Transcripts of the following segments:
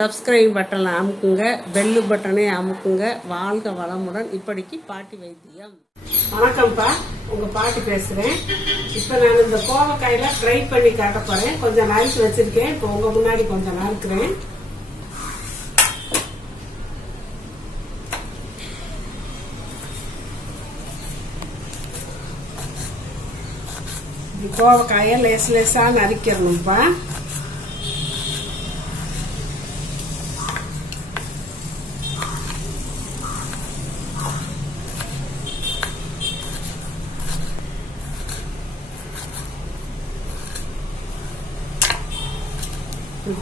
Subscribe பட்டனை அமுக்குங்க, bell பட்டனை அமுக்குங்க. வாழ்க வளமுடன். இப்படிக்கு பாட்டி வைத்தியம். வணக்கம்ப்பா, உங்க பாட்டி பேசுறேன். இப்ப நான் இந்த கோவக்காயில ஃப்ரை பண்ணி காட்ட போறேன். கொஞ்சம் நறுக்கி வச்சிருக்கேன். இப்போ உங்க முன்னாடி கொஞ்சம் நறுக்குறேன். கோவக்காயை லேஸ் லேசா நறுக்கிடணும்ப்பா.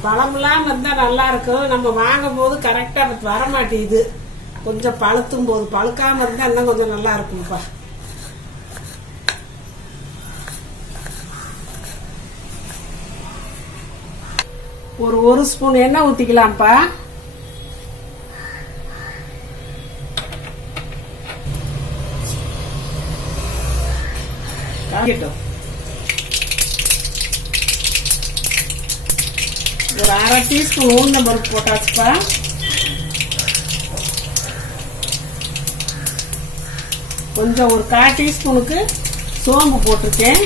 பழமெல்லாம் வந்தா நல்லா இருக்கும். நம்ம வாங்கும் போது கரெக்டா வர மாட்டேங்குது. கொஞ்சம் பழுத்தும் போது பழுக்காம இருந்தா இன்னும் கொஞ்சம் நல்லா இருக்கும்ப்பா. ஒரு ஸ்பூன் எண்ணெய் ஊத்திக்கலாம்ப்பா. ஒரு அரை டீஸ்பூன் உளுந்த பருப்பு போட்டாச்சுப்பா. கொஞ்சம் ஒரு 1/4 டீஸ்பூனுக்கு சோம்பு போட்டிருக்கேன்.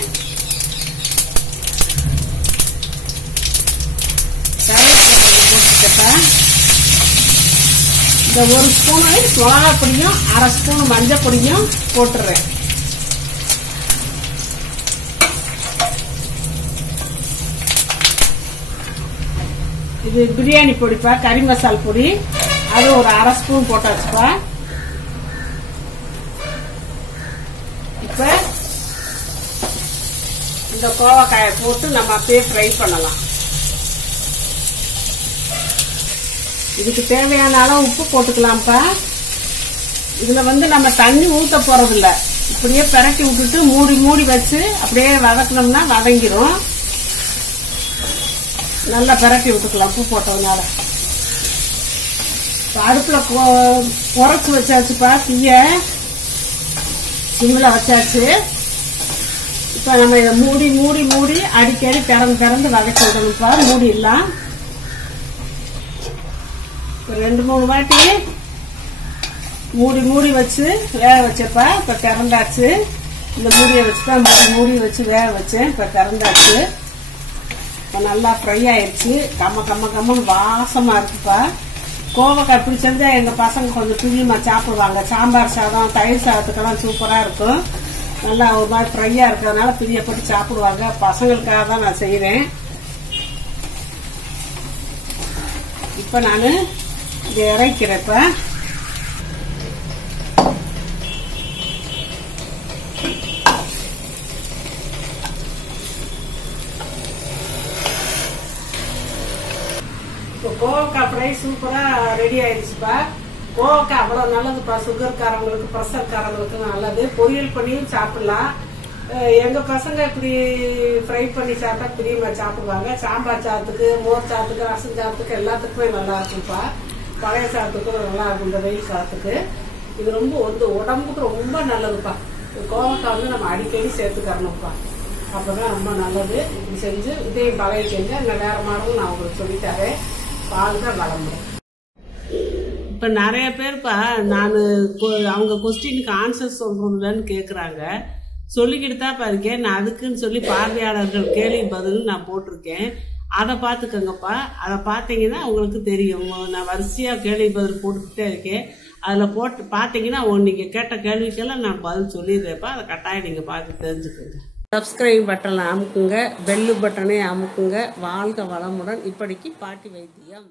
கருவேப்பிலை கொஞ்சம் போட்டுருக்கப்பா. இந்த ஒரு ஸ்பூனு மிளகா பொடியும் அரை ஸ்பூன் மஞ்சள் பொடியும் போட்டுறேன். இது பிரியாணி பொடிப்பா, கறி மசால் பொடி. அது ஒரு அரை ஸ்பூன் போட்டாச்சுப்பா. இப்ப இந்த கோவக்காயை போட்டு நம்ம அப்படியே ஃப்ரை பண்ணலாம். இதுக்கு தேவையான அளவு உப்பு போட்டுக்கலாம்ப்பா. இதுல நம்ம தண்ணி ஊத்த போறது இல்ல. இப்படியே பிரட்டி விட்டுட்டு மூடி மூடி வச்சு அப்படியே வதக்கணும்னா வதங்கிரும். நல்லா பிரட்டி விட்டுக்கலாம் உப்பு போட்டதுனால. அடுப்புல குறைச்சு வச்சாச்சுப்பா. தீய சிம்ல வச்சாச்சு. இப்ப நம்ம இதை மூடி மூடி மூடி அடிக்கடி திறந்து வதக்கி விடணும்ப்பா. மூடிடலாம். 2-3 வாட்டி மூடி மூடி வச்சு வேக வச்சப்பா. இப்ப திறந்தாச்சு. இந்த மூடியை வச்சுப்பா. மூடி வச்சு வேக வச்சேன். இப்ப திறந்தாச்சு. நல்லா ஃப்ரை ஆயிடுச்சு. கம்மன்னு வாசமா இருக்குப்பா. கோவக்காய் இப்படி செஞ்சா எங்க பசங்க கொஞ்சம் பிரியமா சாப்பிடுவாங்க. சாம்பார் சாதம், தயிர் சாதத்துக்கெல்லாம் சூப்பரா இருக்கும். நல்லா ஒரு மாதிரி ஃப்ரையா இருக்கிறதுனால பிரியப்பட்டு சாப்பிடுவாங்க. பசங்களுக்காக தான் நான் செய்யறேன். இப்ப நானு இதை இறக்கிறப்ப கோவக்காய் ஃப்ரை சூப்பரா ரெடி ஆயிடுச்சுப்பா. கோவக்காய் அவ்வளவு நல்லதுப்பா. சுகர்காரங்களுக்கு, பிரஷர்காரங்களுக்கு நல்லது. பொரியல் பண்ணியும் சாப்பிடலாம். எங்க பசங்க இப்படி ஃப்ரை பண்ணி சாப்பிட்டா பிரியமா சாப்பிடுவாங்க. சாம்பார் சாதத்துக்கு, மோர் சாதத்துக்கு, ரசம் சாதத்துக்கு எல்லாத்துக்குமே நல்லா இருக்கும்ப்பா. பழைய சாதத்துக்கும் நல்லா இருக்கும். இந்த வெயில் காலத்துக்கு இது ரொம்ப உடம்புக்கு ரொம்ப நல்லதுப்பா. கோவக்காய் நம்ம அடிக்கடி சேர்த்துக்கறணும்ப்பா. அப்பதான் ரொம்ப நல்லது. இப்படி செஞ்சு இதே பழைய செஞ்சு அந்த வேற மாடலும் நான் உங்களுக்கு சொல்லித்தரேன். இப்ப நிறைய பேர்ப்பா நான் அவங்க கொஸ்டினுக்கு ஆன்சர் சொல்றதுலன்னு கேக்குறாங்க. சொல்லிக்கிட்டு தான் இருக்கேன். நான் அதுக்குன்னு சொல்லி பார்வையாளர்கள் கேள்வி பதில் நான் போட்டிருக்கேன். அதை பாத்துக்கங்கப்பா. அதை பாத்தீங்கன்னா உங்களுக்கு தெரியும். நான் வரிசையா கேள்வி பதில் போட்டுக்கிட்டே இருக்கேன். அதுல போட்டு பாத்தீங்கன்னா நீங்க கேட்ட கேள்விக்கெல்லாம் நான் பதில் சொல்லிடுறேன்ப்பா. அதை கட்டாயம் நீங்க பார்த்து தெரிஞ்சுக்கோங்க. சப்ஸ்கிரைப் பட்டனை அமுக்குங்க, பெல் பட்டனை அமுக்குங்க. வாழ்க வளமுடன். இப்படிக்கு பாட்டி வைத்தியம்.